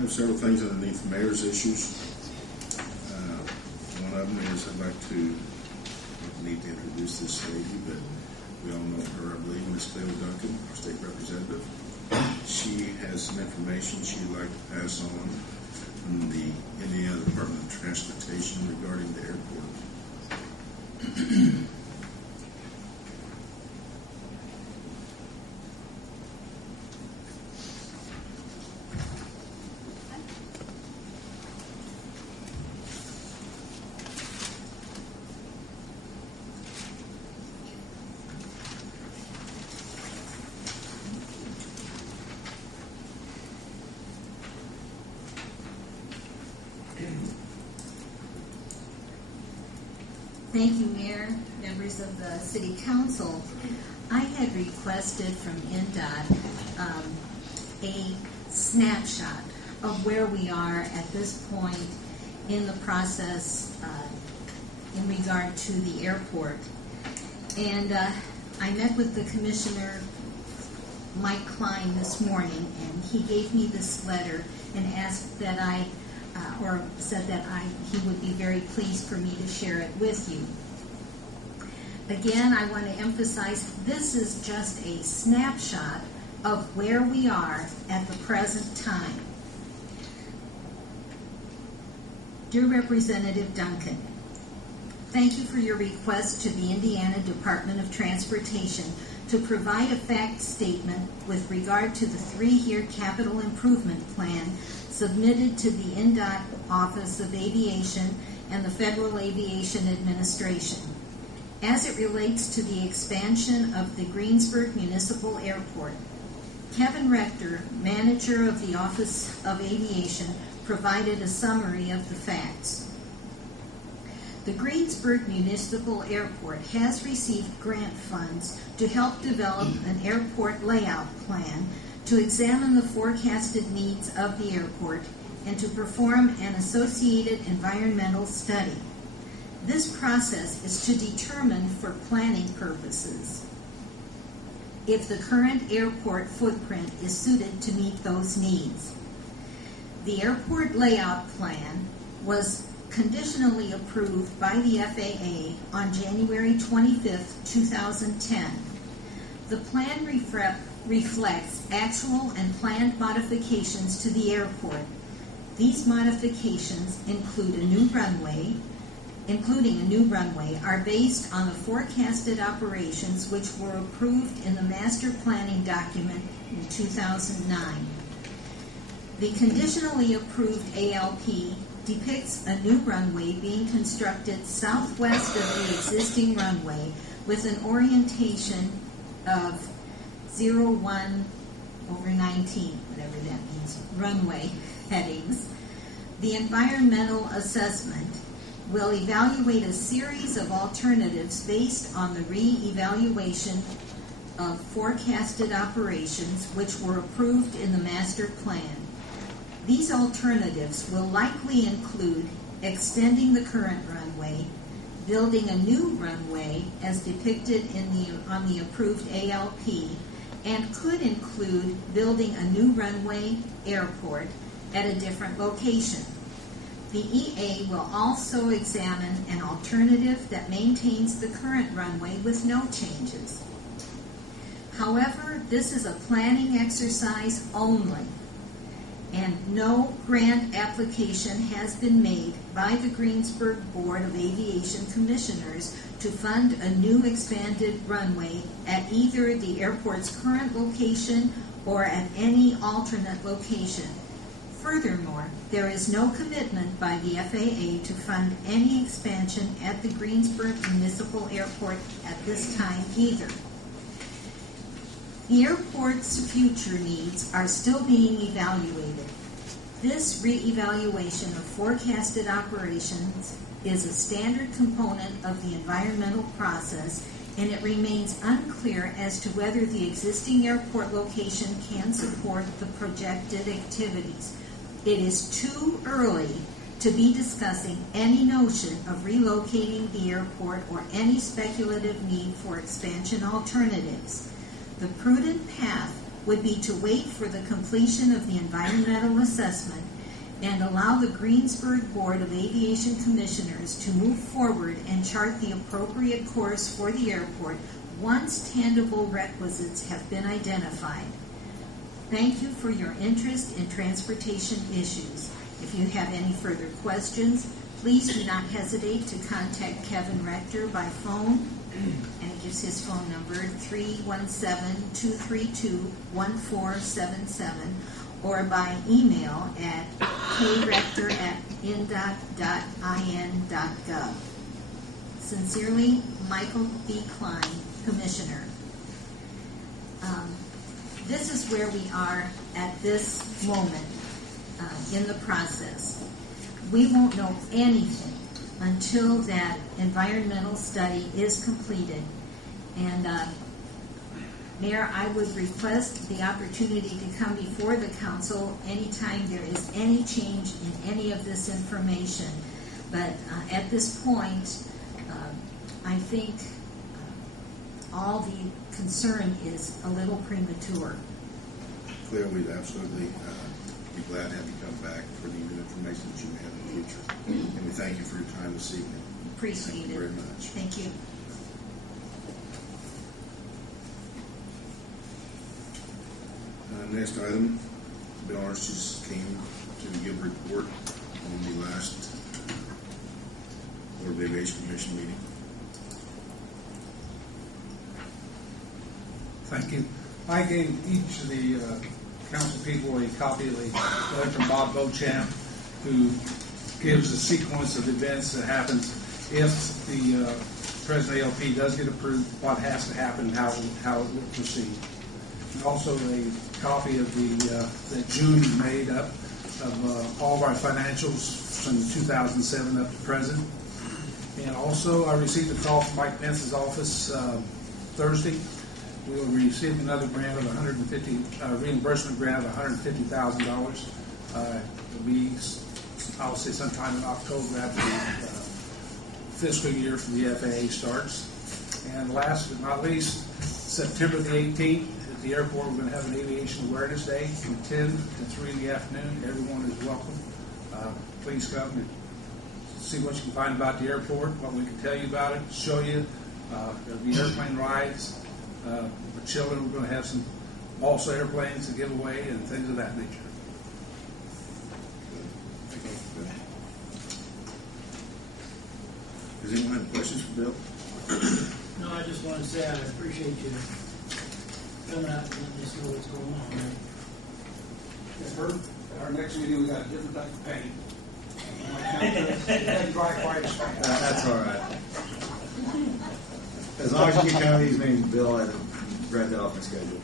have several things underneath the mayor's issues. One of them is I'd like to, need to introduce this lady, but we all know her, I believe, Ms. Cleo Duncan, our state representative. She has some information she'd like to pass on from the Indiana Department of Transportation regarding the airport. Thank you, Mayor, members of the City Council. I had requested from INDOT a snapshot of where we are at this point in the process in regard to the airport. And I met with the Commissioner, Mike Klein, this morning, and he gave me this letter and asked that said that he would be very pleased for me to share it with you. Again, I want to emphasize this is just a snapshot of where we are at the present time. Dear Representative Duncan, thank you for your request to the Indiana Department of Transportation to provide a fact statement with regard to the 3-year capital improvement plan submitted to the INDOT Office of Aviation and the Federal Aviation Administration. As it relates to the expansion of the Greensburg Municipal Airport, Kevin Rector, manager of the Office of Aviation, provided a summary of the facts. The Greensburg Municipal Airport has received grant funds to help develop an airport layout plan to examine the forecasted needs of the airport and to perform an associated environmental study. This process is to determine for planning purposes if the current airport footprint is suited to meet those needs. The airport layout plan was conditionally approved by the FAA on January 25, 2010. The plan reflects actual and planned modifications to the airport. These modifications including a new runway, are based on the forecasted operations which were approved in the master planning document in 2009. The conditionally approved ALP depicts a new runway being constructed southwest of the existing runway with an orientation of 01/19, whatever that means, runway headings. The environmental assessment will evaluate a series of alternatives based on the re-evaluation of forecasted operations which were approved in the master plan. These alternatives will likely include extending the current runway, building a new runway as depicted on the approved ALP, and could include building a new runway airport at a different location. The EA will also examine an alternative that maintains the current runway with no changes. However, this is a planning exercise only, and no grant application has been made by the Greensburg Board of Aviation Commissioners to fund a new expanded runway at either the airport's current location or at any alternate location. Furthermore, there is no commitment by the FAA to fund any expansion at the Greensburg Municipal Airport at this time either. The airport's future needs are still being evaluated. This re-evaluation of forecasted operations is a standard component of the environmental process, and it remains unclear as to whether the existing airport location can support the projected activities. It is too early to be discussing any notion of relocating the airport or any speculative need for expansion alternatives. The prudent path would be to wait for the completion of the environmental assessment and allow the Greensburg Board of Aviation Commissioners to move forward and chart the appropriate course for the airport once tangible requisites have been identified. Thank you for your interest in transportation issues. If you have any further questions, please do not hesitate to contact Kevin Rector by phone, and it gives his phone number, 317-232-1477, or by email at krector@indoc.in.gov. Sincerely, Michael B. Klein, Commissioner. This is where we are at this moment in the process. We won't know anything until that environmental study is completed. And Mayor, I would request the opportunity to come before the council anytime there is any change in any of this information. But at this point, I think all the concern is a little premature. Claire, we'd absolutely be glad to have you come back for any new information that you may have in the future. And we thank you for your time this evening. Appreciate Thank you it. very much. Thank you. Next item, Bill Orange just came to give a report on the last Board of Aviation Commission meeting. Thank you. I gave each of the council people a copy of the letter from Bob Beauchamp, who gives a sequence of events that happens if the President ALP does get approved, what has to happen, how it will proceed. And also a copy of that June made up of all of our financials from 2007 up to present. And also I received a call from Mike Pence's office Thursday. We will receive another grant of reimbursement grant of $150,000. It'll be, I'll say, sometime in October after the fiscal year for the FAA starts. And last but not least, September the 18th at the airport, we're going to have an Aviation Awareness Day from 10 to 3 in the afternoon. Everyone is welcome. Please come and see what you can find about the airport, what we can tell you about it, show you. There'll be airplane rides. For children, we're going to have some also airplanes to give away and things of that nature. Does anyone have questions for Bill? No, I just want to say I appreciate you coming out and letting us know what's going on, right? Yes, sir. At our next meeting, we got a different type of paint. It doesn't dry quite as fast. That's all right. As long as you come to these meetings, Bill, I've read that off my schedule.